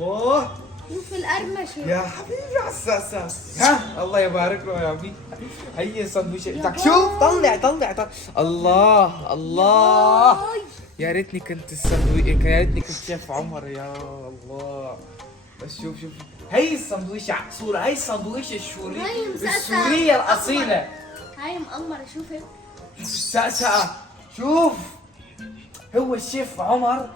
الله. شوف القرمشة يا حبيبي عساسة. ها الله يبارك له يا عمي. هي سندويشة بتاعك. شوف طلع طلع طلع. الله الله. يا ريتني كنت يا ريتني كنت شيف عمر يا الله. بس شوف شوف هي السندويشة عصورة. هي السندويشة السورية الأصيلة. هاي مقمرة شوفي. سأسأة شوف. هو الشيف عمر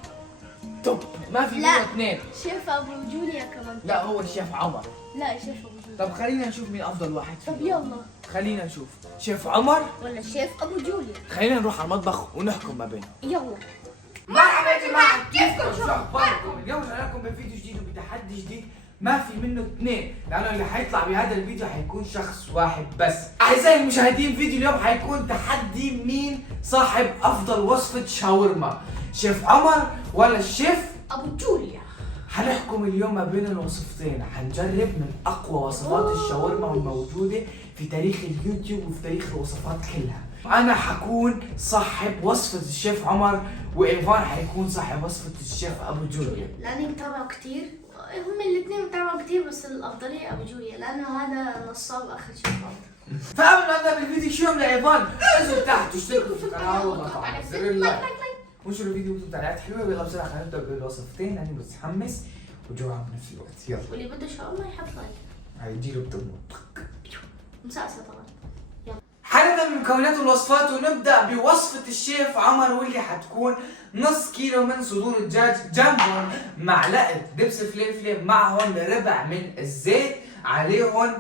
توب ما في منه اثنين. شيف ابو جوليا كمان. لا هو الشيف عمر. لا شيف ابو جوليا. طب خلينا نشوف مين افضل واحد فيه. طب يلا. خلينا نشوف شيف عمر ولا شيف ابو جوليا. خلينا نروح على المطبخ ونحكم ما بينهم. يلا. مرحبا يا جماعه كيفكم؟ شو اخباركم؟ اليوم رجعنا لكم بفيديو جديد وبتحدي جديد ما في منه اثنين، لانه اللي حيطلع بهذا الفيديو حيكون شخص واحد بس. اعزائي المشاهدين فيديو اليوم حيكون تحدي مين صاحب افضل وصفه شاورما، شيف عمر ولا الشيف ابو جوليا. حنحكم اليوم ما بين الوصفتين، حنجرب من اقوى وصفات الشاورما الموجوده في تاريخ اليوتيوب وفي تاريخ الوصفات كلها. انا حكون صاحب وصفه الشيف عمر وايفان حيكون صاحب وصفه الشيف ابو جوليا. لاني بتابعه كثير، هم الاثنين بتابعوا كثير، بس الافضليه ابو جوليا لانه هذا نصاب اخر شيء. فقبل ما نبدا بالفيديو شو يوم لايفان انزلوا تحت واشتركوا في القناه وضغطوا على زر اللايك وانشروا الفيديو وانتم تعليقات حلوه. يلا بسرعه خلينا نبدا بالوصفتين لاني متحمس وجوعان بنفس الوقت. يلا واللي بده شاورما يحط لايك. هيجيله بتموت مسقسه طبعا. حنبدا من مكونات الوصفات ونبدا بوصفه الشيف عمر واللي حتكون نص كيلو من صدور الدجاج، جنبهم معلقه دبس فلفله، معهم ربع من الزيت، عليهم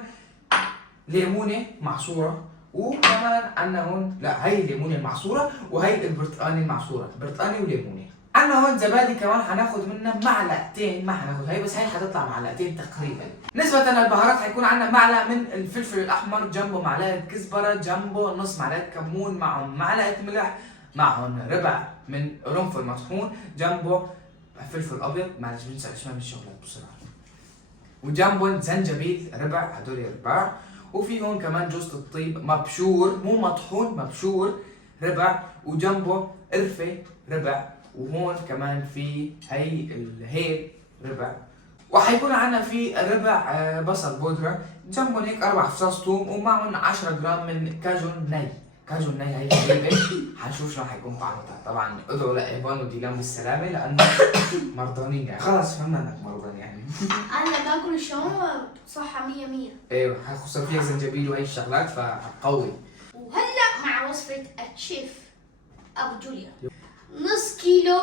ليمونه معصوره، وكمان عندنا هون لا هي الليمونه المعصوره وهي البرتقانه المعصوره، برتقانه وليمونه. عندنا هون زبادي كمان حناخذ منها معلقتين، ما حناخذ هي بس هي حتطلع معلقتين تقريبا. نسبة للبهارات حيكون عندنا معلقة من الفلفل الأحمر، جنبه معلقة كزبرة، جنبه نص معلقة كمون، معهم معلقة ملح، معهم ربع من قرنفل مطحون، جنبه فلفل أبيض، معلش بنسى أسماء الشغلات بسرعة. وجنبهم زنجبيل ربع، هدول ربع، وفي هون كمان جوز الطيب مبشور مو مطحون مبشور ربع، وجنبه قرفة ربع، وهون كمان في هي الهيل ربع، وحيكون عندنا في ربع بصل بودرة، جنبهم هيك 4 فصاص ثوم، ومعهم 10 جرام من كاجو ني. كاجو الني هي حبيبي حنشوف شلون حيكون طعمتها. طبعا ادعوا لايفان وديلان بالسلامه لانه مرضانين يعني، خلص فهمنا انك مرضان يعني. انا باكل الشاورما صحة 100. ايوه حيخص فيها زنجبيل وهي الشغلات فقوي. وهلا مع وصفة الشيف ابو جوليا. نص كيلو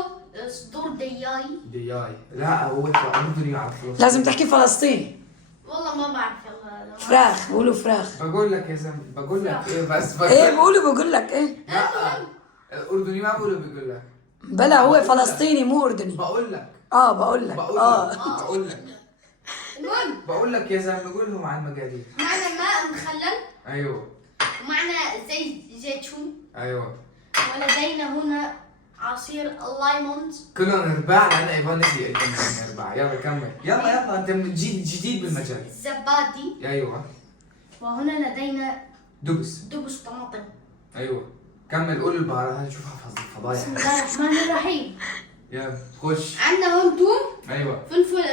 صدور دياي. لا هو اردني على فلوس. لازم تحكي فلسطيني. والله ما بعرف. يلا فراخ بقولوا فراخ. بقول لك يا زلمه بقول لك ايه بس بقول ايه بقول لك ايه. لا الاردني ما بقول لك. بلا هو فلسطيني مو اردني. بقول لك بقول لك المهم بقول لك يا زلمه قول لهم على المقادير. معنا ماء مخلل. ايوه. ومعنا زيت زيتون. ايوه. ولدينا هنا عصير الليمونز. كلهم رباع لان ايفان نسي انت رباع. يلا كمل يلا انت جديد بالمجال. زبادي. ايوه. وهنا لدينا دبس طماطم. ايوه كمل قول البهارات نشوف حفظ الفضايح. بسم الله الرحمن الرحيم. يلا خش. عندنا هون ثوم. ايوه. فلفل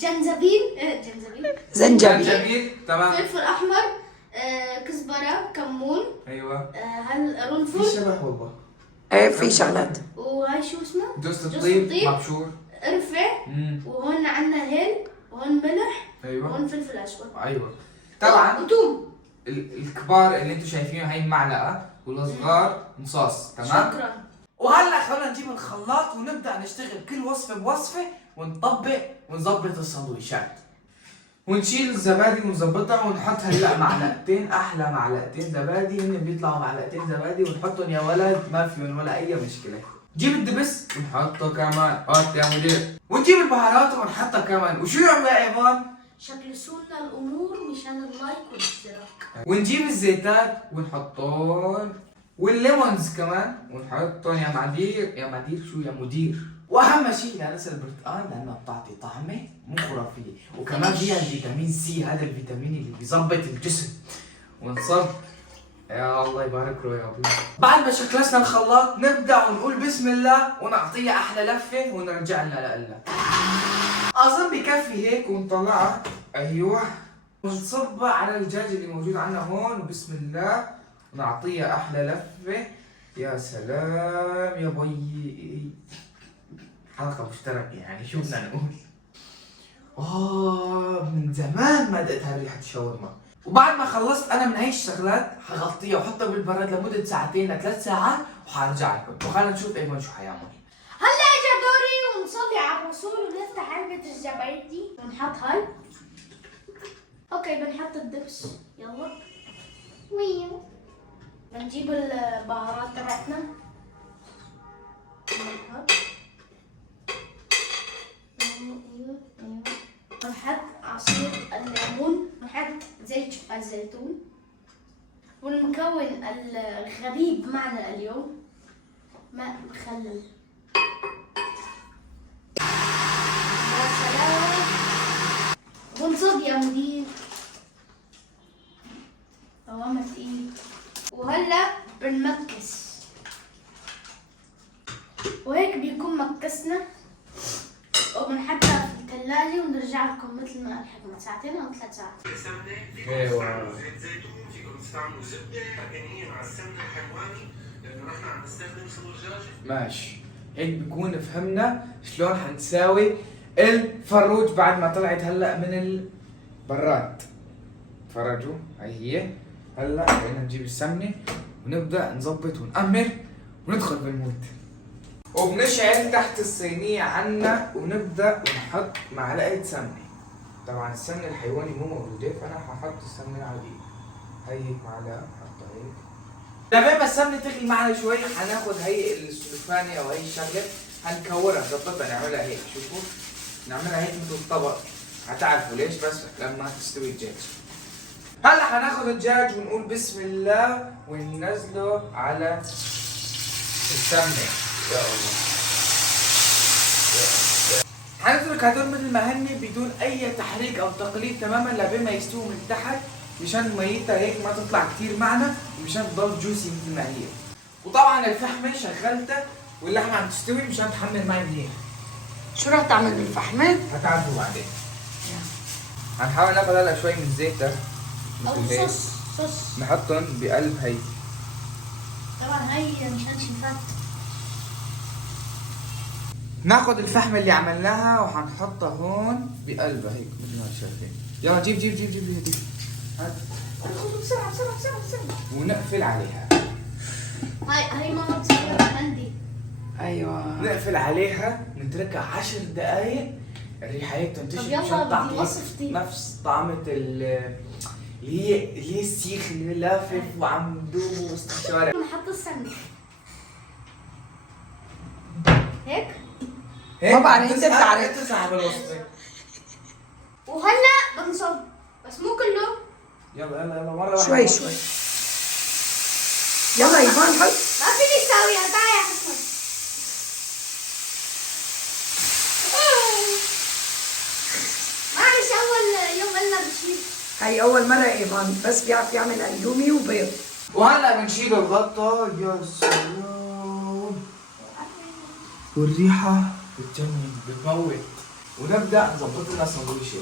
جنزبيل. زنجبيل تمام. فلفل احمر. كزبره كمون. ايوه. قرنفل. في شبح والله. ايه في شغلات. وهاي شو اسمه؟ جوز الطيب مبشور. قرفه. وهون عندنا هيل، وهون ملح. ايوه. وهون فلفل اسود. ايوه. طبعا وثوم. الكبار اللي انتم شايفينه هي معلقه والصغار مصاص. تمام. شكرا. وهلا خلينا نجيب الخلاط ونبدا نشتغل كل وصفه بوصفه ونطبق ونظبط السندويشات. ونشيل الزبادي ونظبطها ونحط هلا معلقتين، احلى معلقتين زبادي هن بيطلعوا معلقتين زبادي ونحطهم يا ولد ما فيهم ولا اي مشكله. نجيب الدبس ونحطه كمان، حط يا مدير، ونجيب البهارات ونحطها كمان. وشو يعمل يا ايفان؟ شكل سونا الامور مشان اللايك والاشتراك. ونجيب الزيتات ونحطهم، والليمونز كمان ونحطهم يا مدير شو يا مدير. واهم شيء ننسى البرتقال لانها بتعطي طعمه مو خرافيه، وكمان فيها الفيتامين سي، هذا الفيتامين اللي بيظبط الجسم. ونصب يا الله يبارك له يا ابوي. بعد ما شكلسنا الخلاط نبدا ونقول بسم الله ونعطيه احلى لفه ونرجع لنا لقلنا. اظن بكفي هيك ونطلعها. ايوه. ونصبها على الدجاج اللي موجود عندنا هون وبسم الله ونعطيها احلى لفه. يا سلام يا بيي. حلقه مشتركه يعني شو بدنا نقول. من زمان ما دقتها ريحه الشاورما. وبعد ما خلصت انا من هاي الشغلات حغطيها وحطها بالبراد لمده ساعتين ل3 ساعات وحرجع لكم وخلينا نشوف ايمن شو حيعمل. هلا اجى دوري ونصلي على الرسول ونفتح علبة الزبادي ونحط هاي. اوكي بنحط الدبس يلا. ويو بنجيب البهارات تبعتنا. بنحط ايوه بنحط عصير الليمون، بنحط زيت الزيتون، والمكون الغريب معنا اليوم ماء مخلل. يا سلام. ونصب يا مدير. قوامه تقيل. وهلا بنمكس. وهيك بيكون مكسنا وبنحطها في الثلاجة ونرجع لكم مثل ما حكينا ساعتين أو 3 ساعات. ايوه. زيت زيتون، فيكم تستعملوا زبدة حقيقية مع السمنة الحيواني لأنه نحن عم نستخدم صدور دجاج. ماشي. هيك بكون فهمنا شلون حنساوي الفروج بعد ما طلعت هلا من البراد. تفرجوا هي هي. هلا بدنا نجيب السمنة ونبدأ نظبط ونأمر وندخل بالمود. وبنشعل تحت الصينية عنا ونبدأ ونحط معلقة سمنة. طبعا السمنة الحيواني مو موجودة فأنا ححط السمنة العادية. هي هيك معلقة بحطها هيك. لما السمنة تغلي معنا شوي حناخد هي السلوفانة أو هي الشغلة حنكورها نظبطها نعملها هيك. شوفوا نعملها هيك مثل الطبق. هتعرفوا ليش بس لما تستوي الدجاج. هلا حناخد الدجاج ونقول بسم الله وننزله على السمنة. يا الله. حنترك هدول مثل ما هن بدون اي تحريك او تقليب تماما لبين ما يستووا من تحت مشان ميتها هيك ما تطلع كثير معنا ومشان تضل جوسي مثل ما هي. وطبعا الفحمه شغلتها واللحمه عم تستوي مشان تحمل مي منيح. شو رح تعمل بالفحمة؟ هتعرفوا بعدين. هنحاول ناخذ هلا شوي من الزيت ده أو مثل هيك صوص نحطهم بقلب هي. طبعا هي مشان شفات. ناخذ الفحمه اللي عملناها وحنحطها هون بقلبها هيك مثل ما شايفين. يلا جيب جيب جيب جيب جيب. هات. بسرعة بسرعة بسرعة بسرعة. ونقفل عليها. هاي ماما بتصير عندي. ايوه. نقفل عليها ونتركها 10 دقائق الريحه هيك تنتشر. طب يلا مشان بدي تعطي وصفتي. نفس طعمة اللي هي السيخ اللي لافف وعم دوب وسط الشوارع. نحط السمنة هيك. هيك طبعاً أنت بتسحب- بتعرف. بتسحب الوصفة. وهلا بنصب بس مو كله. يلا يلا يلا مرة واحدة. شوي شوي. يلا ايفان حط. ما فيني اسويها. تعال يا حسن. معلش اول يوم قلنا بشيل. هاي أول مرة ايفان بس بيعرف يعمل اندومي وبيض. وهلا بنشيل الغطا. يا سلام. والريحة بتجنن بتموت. ونبدأ نظبط لنا سندويشة.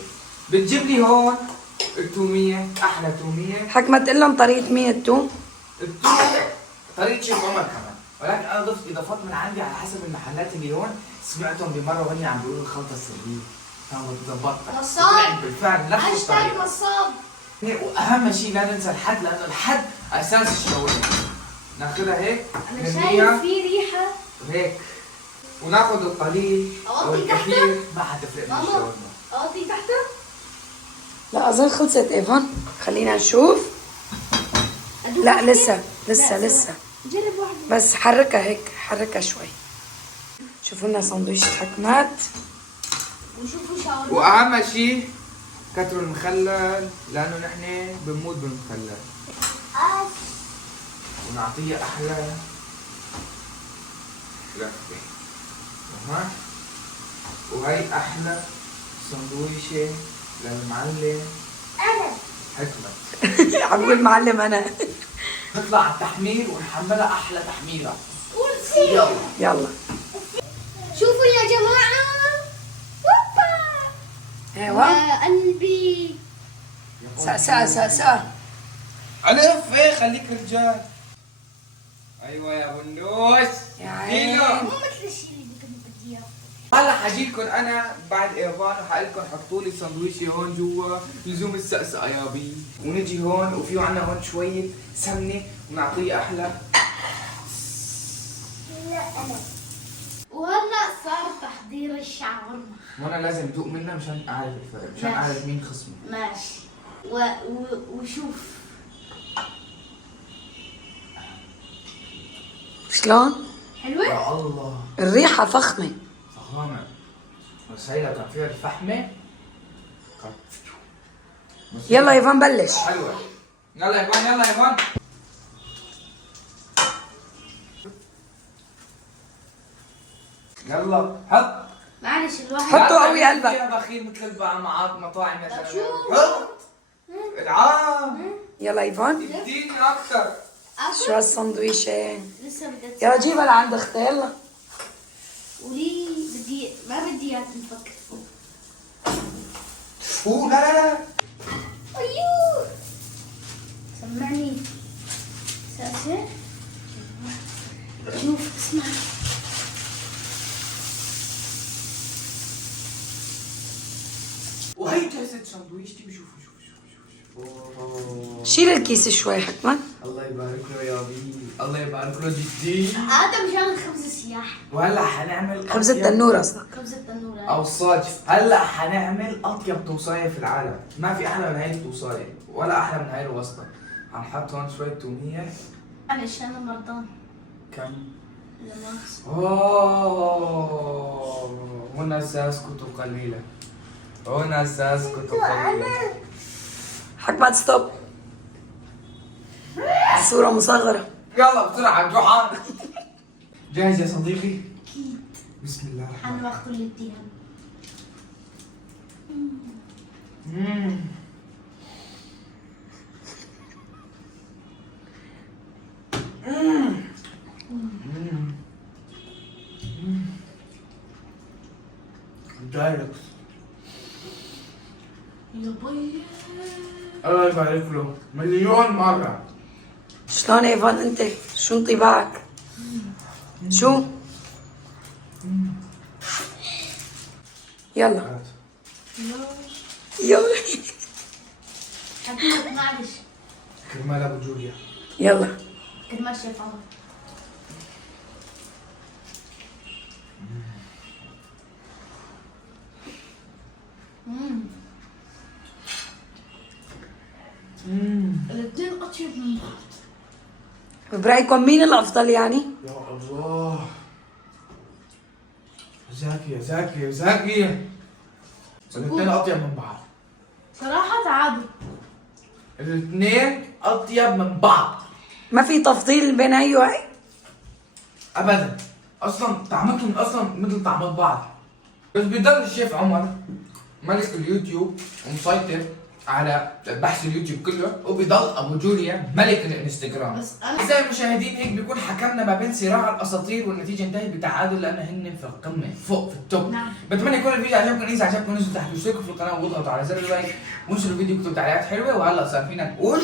بتجيب لي هون التومية أحلى تومية. حكمة تقول لهم طريقة مية التوم. التوم طريقة شيف عمر كمان ولكن أنا ضفت إضافات من عندي على حسب المحلات اللي هون. سمعتهم بمرة وهن عم بيقولوا الخلطة السرية. فأنا ظبطتها. نصاب. وطلعت بالفعل نفس هاشتاج الطريقة. نصاب. واهم شيء لا ننسى الحد لانه الحد اساس الشاورما. ناخذها هيك انا شايف في ريحه. هيك وناخذ القليل او أوطي الكثير ما حتفرق من ماما. الشاورما. اعطي تحته. لا أظن خلصت ايفان. خلينا نشوف. أدوق لا واحدة؟ لسه لسه لا، لسه. جرب واحده. بس حركها هيك حركها شوي. شوفوا لنا سندويشة حكمات. ونشوفوا شاورما. واهم شيء كتروا المخلل لانه نحن بنموت بالمخلل. ونعطيه احلى لفه. تمام. وهي احلى سندويشه للمعلم انا حكمت. عم بقول معلم أنا. نطلع على التحمير ونحملها احلى تحميره. ونسيب. يلا يلا. شوفوا يا جماعة. ايوه. يا قلبي. سا الف ايه خليك رجال. ايوه يا بندوس. يا عيني. مو مثل الشيء اللي كنت بدي اياه. هلا حجيكم انا بعد ايفان وحقلكم حطوا لي سندويشي هون جوا لزوم السقسقه يا بي، ونجي هون وفي عنا هون شويه سمنه ونعطيه احلى. وهلا صار تحضير الشاورما. وانا لازم ادوق منها مشان اعرف الفرق، مشان ماشي. اعرف مين خصمي. ماشي. وشوف شلون؟ حلوة؟ يا الله الريحة فخمة. فخامه، بس هيدا كان فيها الفحمه كانت يلا ايفان بلش. حلوه. يلا يا ايفان يلا يا ايفان. يلا حط. معلش الواحد. حطوا قوي قلبك. يا بخيل مثل البعمعات مطاعم يا طب زلمه. شو؟ حط. ادعام. يلا ايفان. اديني اكثر. شو هالسندويشة؟ لسه بدي يلا جيبها لعند اختها يلا. ولي ما بدي اياك نفكر. اوه لا لا لا. ايوه سمعني ساسة. شوف اسمع. وهي جهزت سندويشتي وشوفوا شوفوا. شيل الكيس شوي حكمة. الله يبارك له يا بي، الله يبارك له جدي. هذا مشان خبز السياح. وهلا حنعمل خبز أطيب- التنور قصدك. خبز التنور. او الصاجف. هلا حنعمل اطيب توصايه في العالم، ما في احلى من هاي التوصايه ولا احلى من هاي الوسطى. حنحط هون شويه توميه. معلش انا مرضان. كم؟ لا مؤاخذة. اوه هنا ساسكت قليلا، هنا ساسكت قليلا. حكمة ستوب. صورة مصغرة. يلا بسرعه جوعان. جاهز يا صديقي؟ بسم الله الرحمن انا باخذ الاتهام. الرحيم. دايركت. يا بي. الله يبارك له مليون مرة. شلون ايفان انت؟ شو انطباعك؟ شو؟ يلا يلا حكيت معلش. كرمال ابو جوليا. يلا. كنت ماشية في عمر. الاثنين اطيب من بعض. برايكم مين الافضل يعني؟ يا الله زاكية زاكية زاكية. الاثنين اطيب من بعض. صراحة تعادل. الاثنين اطيب من بعض. ما في تفضيل بين هي وهي؟ ابدا، اصلا طعمتهم اصلا مثل طعمات بعض. بس بيضل الشيف عمر ملك اليوتيوب ومسيطر على بحث اليوتيوب كله، وبيضل ابو جوليا ملك الانستغرام. بس انا اعزائي المشاهدين هيك بيكون حكمنا ما بين صراع الاساطير، والنتيجه انتهت بتعادل لانه هن في القمه فوق في التوب. نعم. بتمنى يكون الفيديو عجبكم. اذا عجبكم انزلوا تحت واشتركوا في القناه واضغطوا على زر اللايك وانشروا الفيديو وكتبوا تعليقات حلوه. وهلا صار فينا نقول